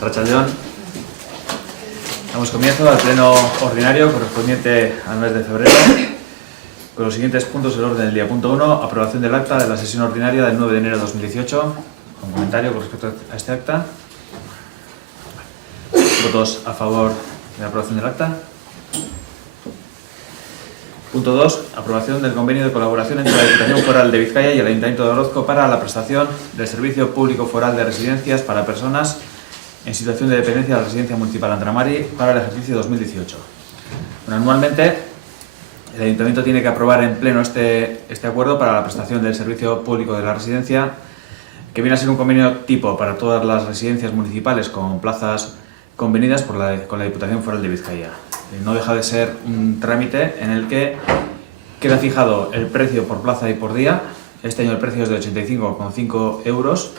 Arratsaldeon. Damos comienzo al pleno ordinario correspondiente al mes de febrero con los siguientes puntos del orden del día. Punto 1. Aprobación del acta de la sesión ordinaria del 9 de enero de 2018. Con comentario con respecto a este acta. ¿Votos a favor de la aprobación del acta? Punto 2. Aprobación del convenio de colaboración entre la Diputación Foral de Vizcaya y el Ayuntamiento de Orozco para la prestación del servicio público foral de residencias para personas en situación de dependencia de la Residencia Municipal Andramari para el ejercicio 2018. Bueno, anualmente el Ayuntamiento tiene que aprobar en pleno este acuerdo para la prestación del servicio público de la residencia, que viene a ser un convenio tipo para todas las residencias municipales con plazas convenidas con la Diputación Foral de Vizcaya. No deja de ser un trámite en el que queda fijado el precio por plaza y por día. Este año el precio es de 85,5 euros,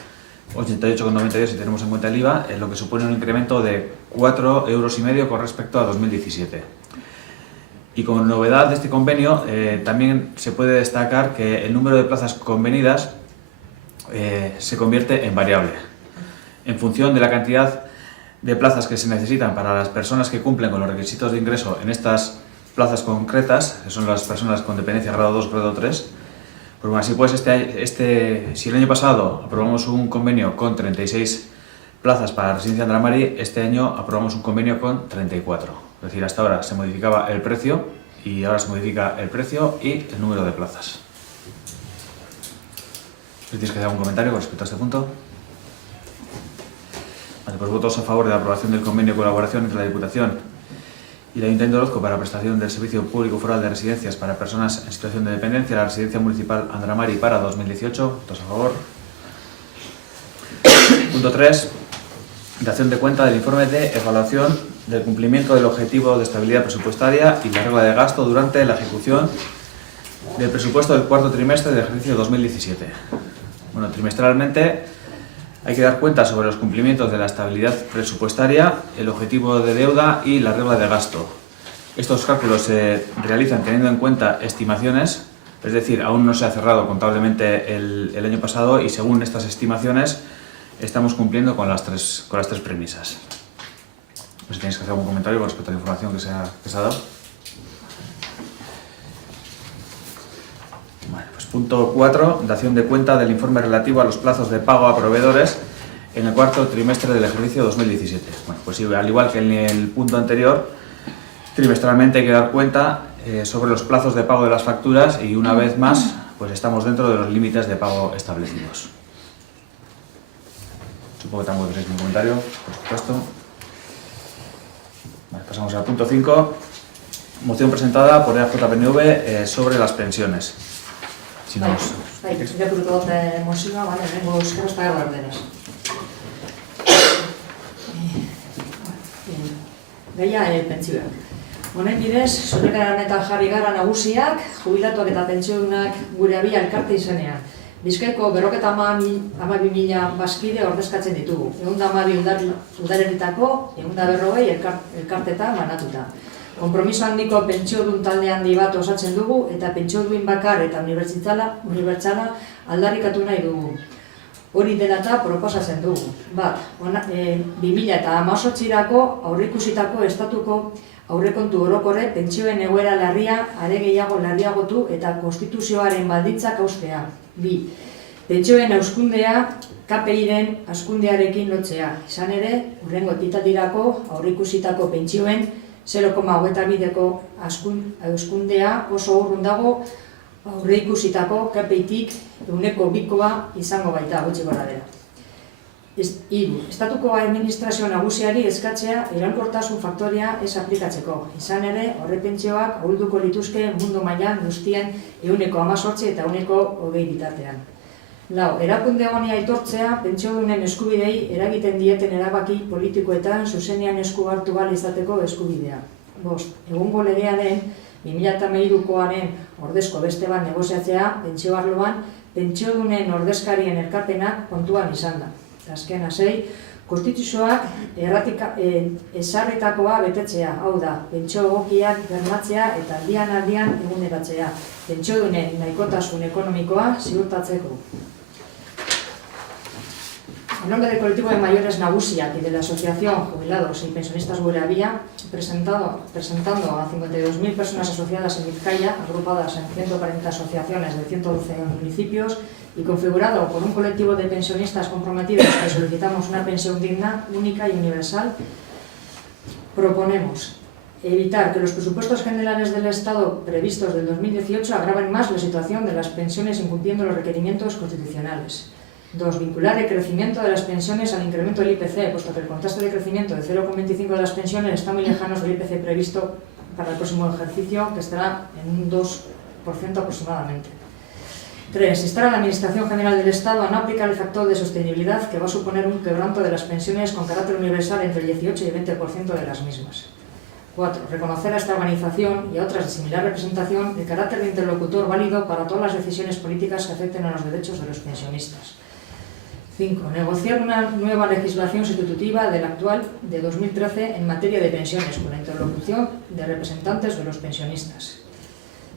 88,92 si tenemos en cuenta el IVA, lo que supone un incremento de 4,5 euros con respecto a 2017. Y como novedad de este convenio, también se puede destacar que el número de plazas convenidas se convierte en variable, en función de la cantidad de plazas que se necesitan para las personas que cumplen con los requisitos de ingreso en estas plazas concretas, que son las personas con dependencia grado 2, grado 3. Pues bueno, así pues, si el año pasado aprobamos un convenio con 36 plazas para la residencia Andramari, este año aprobamos un convenio con 34. Es decir, hasta ahora se modificaba el precio y ahora se modifica el precio y el número de plazas. ¿Tienes que hacer algún comentario con respecto a este punto? Vale, pues votos a favor de la aprobación del convenio de colaboración entre la Diputación y el Ayuntamiento de Orozco para la prestación del servicio público foral de residencias para personas en situación de dependencia, la Residencia Municipal Andramari para 2018. Votos a favor. Punto 3. Dación de cuenta del informe de evaluación del cumplimiento del objetivo de estabilidad presupuestaria y la regla de gasto durante la ejecución del presupuesto del cuarto trimestre del ejercicio 2017. Bueno, trimestralmente hay que dar cuenta sobre los cumplimientos de la estabilidad presupuestaria, el objetivo de deuda y la regla de gasto. Estos cálculos se realizan teniendo en cuenta estimaciones, es decir, aún no se ha cerrado contablemente el año pasado y según estas estimaciones estamos cumpliendo con las tres premisas. No sé si tenéis que hacer algún comentario con respecto a la información que se ha dado. Punto 4. Dación de cuenta del informe relativo a los plazos de pago a proveedores en el cuarto trimestre del ejercicio 2017. Bueno, pues sí, al igual que en el punto anterior, trimestralmente hay que dar cuenta sobre los plazos de pago de las facturas y una vez más pues estamos dentro de los límites de pago establecidos. Supongo que tampoco tenéis un comentario, por supuesto. Vale, pasamos al punto 5. Moción presentada por EAJPNV sobre las pensiones. Irakurriko dut mozioa, lehenengo euskaraz eta gero erderaz. Gaia pentsioak. Honen bidez, zonekaran eta jarri gara nagusiak, jubilatuak eta pentsiodunak gure abia elkarte izenean. Bizkaiko 52.000 bazkide ordezkatzen ditugu. 112 udalerritako, 140 elkartetan banatuta. Konpromiso handiko pentsiodun talde handi bat osatzen dugu eta pentsioduin bakar eta unibertsala aldarrikatu nahi dugu. Hori dela eta proposatzen dugu. Bat, 2018-rako aurreikusitako estatuko aurrekontu orokorre pentsioen egoera larria are gehiago larriagotu eta konstituzioaren baldintzak haustea. 2. Pentsioen hauzkundea KPI-ren hazkundearekin lotzea. Izan ere, hurrengo ekitaldirako aurreikusitako pentsioen 0,22ko hauzkundea oso urrun dago aurreikusitako KPI-tik 2% izango baita gutxi gorabehera. 3. Estatuko administrazio nagusiari eskatzea iraunkortasun faktorea ez aplikatzeko. Izan ere, aurrepentsioak ahulduko lituzke mundu mailan guztien 18% eta 20% bitartean. 4. Erakunde honi aitortzea pentsiodunen eskubidei eragiten dieten erabaki politikoetan zuzenean esku hartu ahal izateko eskubidea. 5. Egungo legea den 2013koaren ordezko beste bat negoziatzea pentsio arloan pentsiodunen ordezkarien elkartenak kontuan izan da. Azkena 6. Konstituzioak ezarritakoa betetzea, hau da, pentsio egokiak bermatzea eta aldian eguneratzea, pentsiodunen nahikotasun ekonomikoa ziurtatzeko. En nombre del colectivo de mayores Nagusiak y de la Asociación Jubilados y Pensionistas Gure Abia, presentando a 52.000 personas asociadas en Vizcaya, agrupadas en 140 asociaciones de 112 municipios y configurado por un colectivo de pensionistas comprometidos que solicitamos una pensión digna, única y universal, proponemos evitar que los presupuestos generales del Estado previstos del 2018 agraven más la situación de las pensiones incumpliendo los requerimientos constitucionales. 2. Vincular el crecimiento de las pensiones al incremento del IPC, puesto que el contraste de crecimiento de 0,25 de las pensiones está muy lejanos del IPC previsto para el próximo ejercicio, que estará en un 2% aproximadamente. 3. Instar a la Administración General del Estado a no aplicar el factor de sostenibilidad que va a suponer un quebranto de las pensiones con carácter universal entre el 18 y el 20% de las mismas. 4. Reconocer a esta organización y a otras de similar representación el carácter de interlocutor válido para todas las decisiones políticas que afecten a los derechos de los pensionistas. 5. Negociar una nueva legislación sustitutiva de la actual de 2013 en materia de pensiones con la interlocución de representantes de los pensionistas.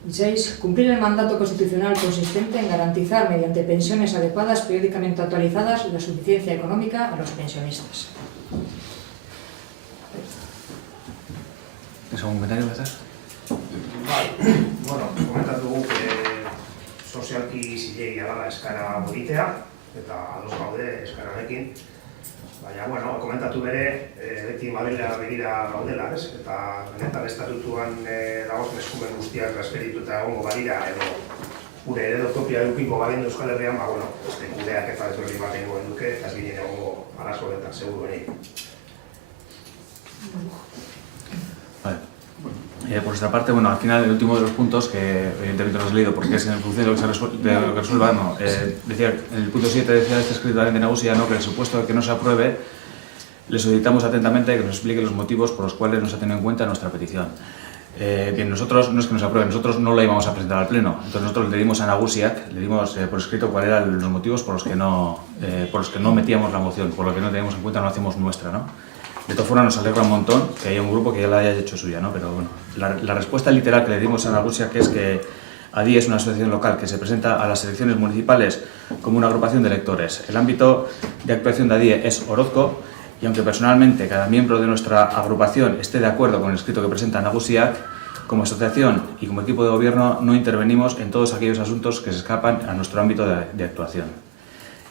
Y 6. Cumplir el mandato constitucional consistente en garantizar mediante pensiones adecuadas periódicamente actualizadas la suficiencia económica a los pensionistas. ¿Es algún comentario que hacer? Bueno, komentatu guk sozialki zilegia dela eskara bolitea, eta ados gaude eskararekin. Baina, bueno, komentatu bere, beti Madrilera begira gaudela, ez? Eta benetan estatutuan dagozen eskumen guztiak transferituta egongo balira, edo gure eredotopia edukiko bagendu Euskal Herrian, ba, bueno, kudeak eta ezberdin bat egingo duke, eta ez ginen egongo arazo honetan, seguruenik. Vale. Por nuestra parte, bueno, al final el último de los puntos, que evidentemente no has leído porque es en función de lo que resuelva, no, decía, en el punto 7 decía este escrito de Nagusia, ¿no?, que en el supuesto de que no se apruebe, le solicitamos atentamente que nos explique los motivos por los cuales no se ha tenido en cuenta nuestra petición. Bien, nosotros no es que nos apruebe, nosotros no la íbamos a presentar al Pleno, entonces nosotros le dimos a Nagusiak, le dimos por escrito cuáles eran los motivos por los que no metíamos la moción, por lo que no teníamos en cuenta, no la hacemos nuestra, ¿no? De todas formas, nos alegra un montón que haya un grupo que ya la haya hecho suya, ¿no? Pero bueno, la respuesta literal que le dimos a Nagusiak es que ADIE es una asociación local que se presenta a las elecciones municipales como una agrupación de electores. El ámbito de actuación de ADIE es Orozco y aunque personalmente cada miembro de nuestra agrupación esté de acuerdo con el escrito que presenta Nagusiak, como asociación y como equipo de gobierno no intervenimos en todos aquellos asuntos que se escapan a nuestro ámbito de actuación.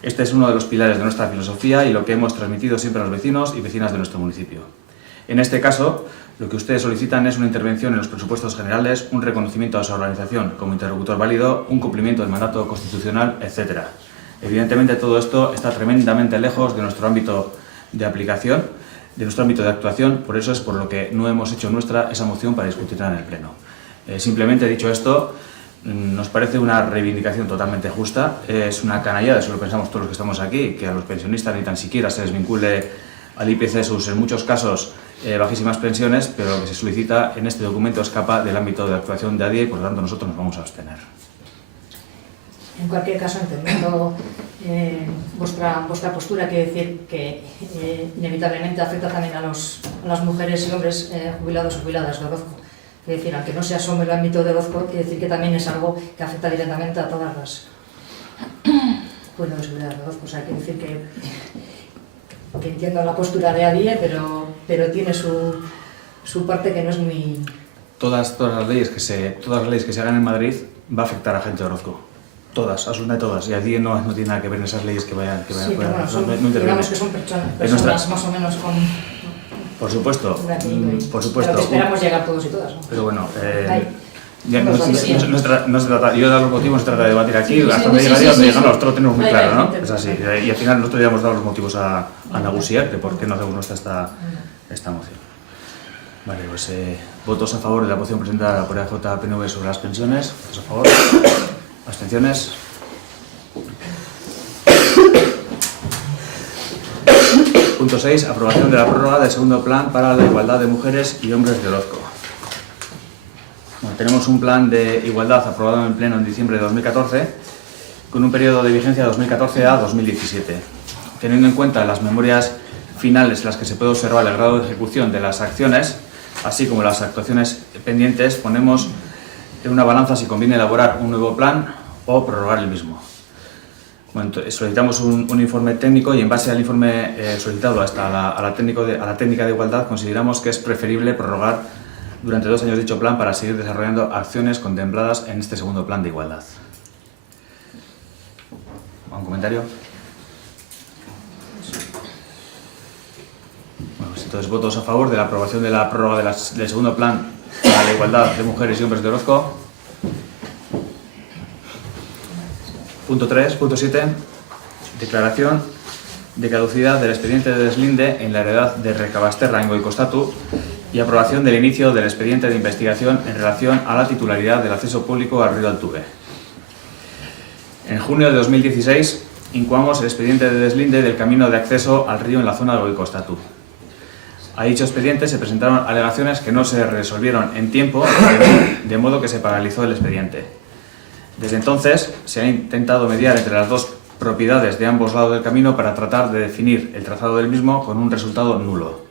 Este es uno de los pilares de nuestra filosofía y lo que hemos transmitido siempre a los vecinos y vecinas de nuestro municipio. En este caso, lo que ustedes solicitan es una intervención en los presupuestos generales, un reconocimiento a su organización como interlocutor válido, un cumplimiento del mandato constitucional, etc. Evidentemente, todo esto está tremendamente lejos de nuestro ámbito de aplicación, de nuestro ámbito de actuación, por eso es por lo que no hemos hecho nuestra esa moción para discutirla en el Pleno. Simplemente dicho esto, nos parece una reivindicación totalmente justa, es una canallada, eso lo pensamos todos los que estamos aquí, que a los pensionistas ni tan siquiera se les vincule al IPC sus, en muchos casos, bajísimas pensiones, pero lo que se solicita en este documento escapa del ámbito de actuación de ADIE y por lo tanto nosotros nos vamos a abstener. En cualquier caso, entendiendo vuestra postura, quiere decir que inevitablemente afecta también a las mujeres y hombres jubilados o jubiladas de Orozco. Es decir, aunque no se asome el ámbito de Orozco, quiere decir que también es algo que afecta directamente a todas las jubilados y jubiladas de Orozco. O sea, quiere decir que entiendo la postura de ADIE, pero tiene su parte que no es muy... Todas las leyes que se hagan en Madrid va a afectar a gente de Orozco. Todas, absolutamente todas. Y ADIE no tiene nada que ver en esas leyes que vayan sí, pero bueno, digamos que son personas más o menos con... Por supuesto, por supuesto. Pero que esperamos llegar todos y todas, ¿no? Pero bueno, no se trata, yo he dado los motivos, no se trata de debatir aquí, hasta donde llegaría, donde llegamos, nosotros lo tenemos muy claro, ¿no? Es así, y al final nosotros ya hemos dado los motivos a Nagusiak de por qué no hacemos nuestra esta moción. Vale, pues votos a favor de la moción presentada por EJ-PNV sobre las pensiones, votos a favor, abstenciones. Punto 6. Aprobación de la prórroga del segundo plan para la igualdad de mujeres y hombres de Orozco. Bueno, tenemos un plan de igualdad aprobado en el Pleno en diciembre de 2014 con un periodo de vigencia de 2014 a 2017. Teniendo en cuenta las memorias finales en las que se puede observar el grado de ejecución de las acciones, así como las actuaciones pendientes, ponemos en una balanza si conviene elaborar un nuevo plan o prorrogar el mismo. Bueno, solicitamos un informe técnico y en base al informe solicitado hasta a la técnica de igualdad consideramos que es preferible prorrogar durante 2 años dicho plan para seguir desarrollando acciones contempladas en este segundo plan de igualdad. ¿Un comentario? Bueno, pues entonces votos a favor de la aprobación de la prórroga del segundo plan para la igualdad de mujeres y hombres de Orozco. Punto 3, punto 7. Declaración de caducidad del expediente de deslinde en la heredad de Recabasterra en Goikostatu y aprobación del inicio del expediente de investigación en relación a la titularidad del acceso público al río Altuve. En junio de 2016 incoamos el expediente de deslinde del camino de acceso al río en la zona de Goikostatu. A dicho expediente se presentaron alegaciones que no se resolvieron en tiempo, de modo que se paralizó el expediente. Desde entonces se ha intentado mediar entre las dos propiedades de ambos lados del camino para tratar de definir el trazado del mismo con un resultado nulo.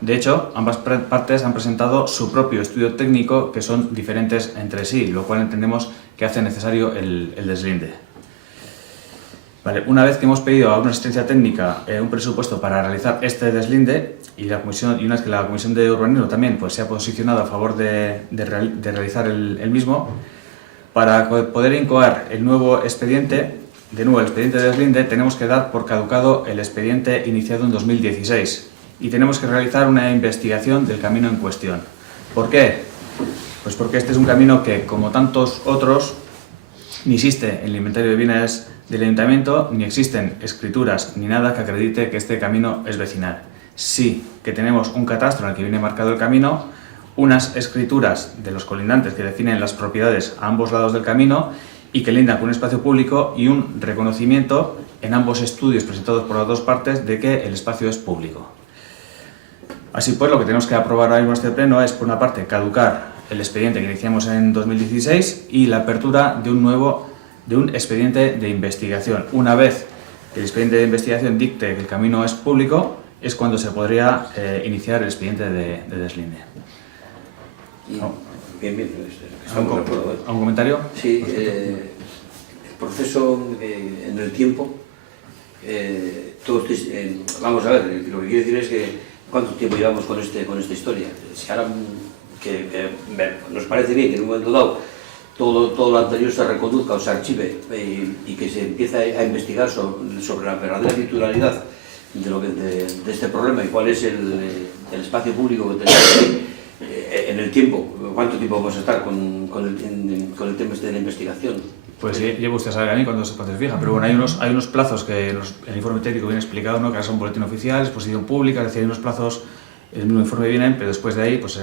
De hecho, ambas partes han presentado su propio estudio técnico que son diferentes entre sí, lo cual entendemos que hace necesario el deslinde. Vale, una vez que hemos pedido a una asistencia técnica un presupuesto para realizar este deslinde y una vez que la Comisión de Urbanismo también pues, se ha posicionado a favor de realizar el mismo, para poder incoar el nuevo expediente, el expediente de deslinde, tenemos que dar por caducado el expediente iniciado en 2016 y tenemos que realizar una investigación del camino en cuestión. ¿Por qué? Pues porque este es un camino que, como tantos otros, ni existe en el inventario de bienes del ayuntamiento, ni existen escrituras ni nada que acredite que este camino es vecinal. Sí que tenemos un catastro en el que viene marcado el camino, unas escrituras de los colindantes que definen las propiedades a ambos lados del camino y que lindan con un espacio público y un reconocimiento en ambos estudios presentados por las dos partes de que el espacio es público. Así pues, lo que tenemos que aprobar ahora mismo en este pleno es, por una parte, caducar el expediente que iniciamos en 2016 y la apertura de un expediente de investigación. Una vez que el expediente de investigación dicte que el camino es público, es cuando se podría iniciar el expediente de deslinde. No. Bien, estamos de acuerdo. ¿Algún comentario? Sí, el proceso en el tiempo, vamos a ver, lo que quiero decir es que ¿cuánto tiempo llevamos con esta historia? Si ahora nos parece bien que en un momento dado todo lo anterior se reconduzca o se archive y que se empiece a investigar sobre la verdadera titularidad de este problema y cuál es el espacio público que tenemos aquí, en el tiempo, ¿cuánto tiempo vamos a estar con el tema de la investigación? Pues sí, lleva usted a saber a mí cuando se fija, pero bueno, hay unos plazos que en el informe técnico viene explicado, ¿no? Que ahora son boletín oficial, exposición pública, es decir, hay unos plazos, en el mismo informe vienen, pero después de ahí, pues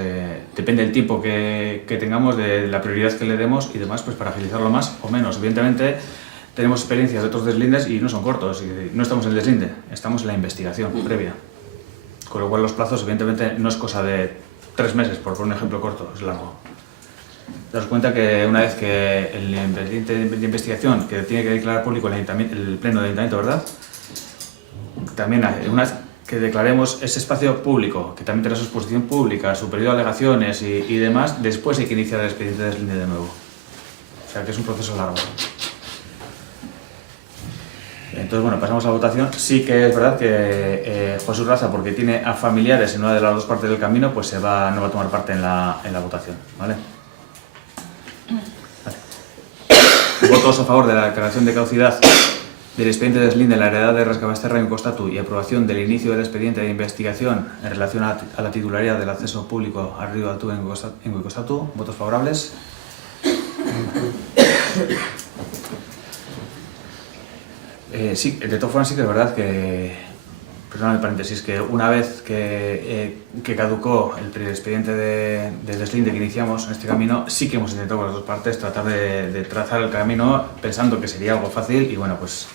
depende del tiempo que tengamos, de la prioridad que le demos y demás, pues para agilizarlo más o menos. Evidentemente, tenemos experiencias de otros deslindes y no son cortos, y no estamos en el deslinde, estamos en la investigación previa. Con lo cual los plazos, evidentemente, no es cosa de 3 meses, por un ejemplo corto, es largo. Daos cuenta que una vez que el expediente de investigación que tiene que declarar público el pleno del ayuntamiento, ¿verdad? También una vez que declaremos ese espacio público, que también tendrá su exposición pública, su periodo de alegaciones y demás, después hay que iniciar el expediente de deslinde de nuevo. O sea que es un proceso largo. Entonces, bueno, pasamos a la votación. Sí que es verdad que José Raza, porque tiene a familiares en una de las dos partes del camino, pues no va a tomar parte en la votación, ¿vale? Votos a favor de la declaración de caducidad del expediente de deslinde en la heredad de Recabasterra en Goikostatu y aprobación del inicio del expediente de investigación en relación a la titularidad del acceso público al río Altuve en Goikostatu. ¿Votos favorables? Sí, de todas formas sí que es verdad que, perdón el paréntesis, que una vez que caducó el expediente de deslinde que iniciamos en este camino, sí que hemos intentado con las dos partes tratar de trazar el camino pensando que sería algo fácil y bueno, pues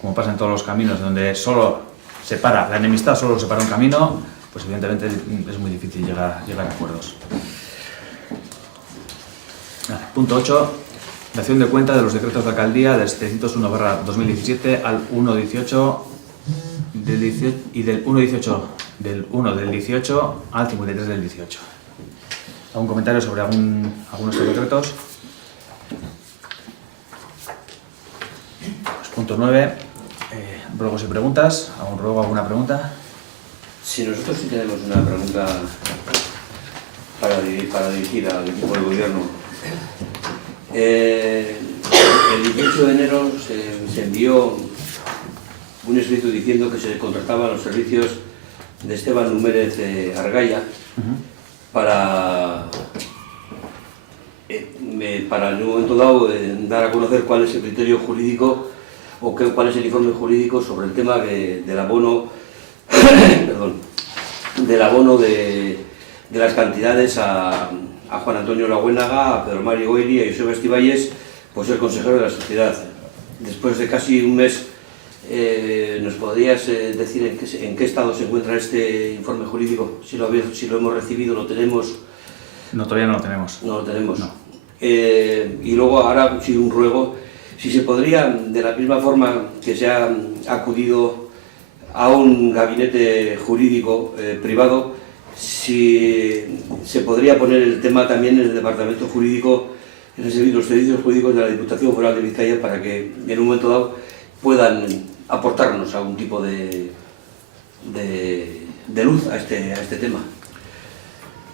como pasa en todos los caminos donde solo separa la enemistad, solo separa un camino, pues evidentemente es muy difícil llegar a acuerdos. Punto 8. Dación de cuenta de los decretos de alcaldía del 701/2017 al 1/18 y del 1 del 18 al 53 del 18. ¿Algún comentario sobre algunos de estos decretos? Pues punto 9, ruegos y preguntas. ¿Algún ruego, alguna pregunta? Si nosotros sí tenemos una pregunta para dirigir al equipo de gobierno. El 18 de enero se envió un escrito diciendo que se contrataban los servicios de Esteban Numérez Argaya para en un momento dado dar a conocer cuál es el criterio jurídico o cuál es el informe jurídico sobre el tema del abono de las cantidades a Juan Antonio Laguénaga, a Pedro Mario Goiri y a Joseba Estíbaliz, pues el consejero de la sociedad. Después de casi un mes, ¿nos podrías decir en qué estado se encuentra este informe jurídico? Si lo hemos recibido, ¿lo tenemos? No, todavía no lo tenemos. No lo tenemos. No. Y luego ahora sí un ruego, si se podría, de la misma forma que se ha acudido a un gabinete jurídico privado, si se podría poner el tema también en el departamento jurídico, en los servicios jurídicos de la Diputación Foral de Vizcaya, para que en un momento dado puedan aportarnos algún tipo de luz a este tema.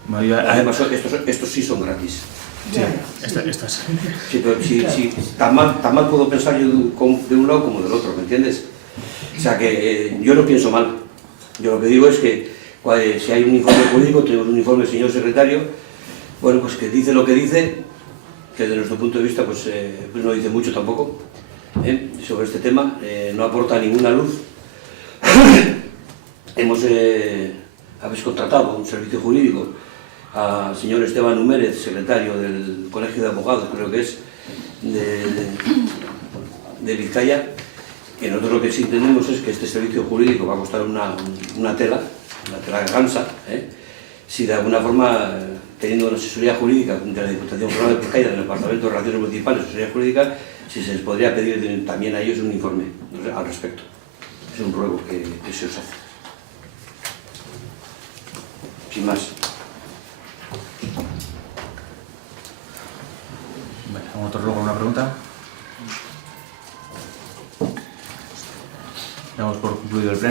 Bueno, Además, estos sí son gratis. sí, estas. Sí, pero tan mal puedo pensar yo de un lado como del otro, ¿me entiendes? O sea que yo no pienso mal. Yo lo que digo es que si hay un informe jurídico, tenemos un informe del señor secretario, bueno, pues que dice lo que dice, que desde nuestro punto de vista pues no dice mucho tampoco sobre este tema, no aporta ninguna luz. Habéis contratado un servicio jurídico al señor Esteban Numérez, secretario del Colegio de Abogados, creo que es, de Vizcaya, que nosotros lo que sí entendemos es que este servicio jurídico va a costar una tela gansa, si de alguna forma, teniendo una asesoría jurídica de la Diputación Foral de Vizcaya, del Departamento de Relaciones Municipales, asesoría jurídica, si se les podría pedir también a ellos un informe al respecto. Es un ruego que se os hace. Sin más. ¿Algún otro ruego, alguna pregunta? Damos por concluido el pleno.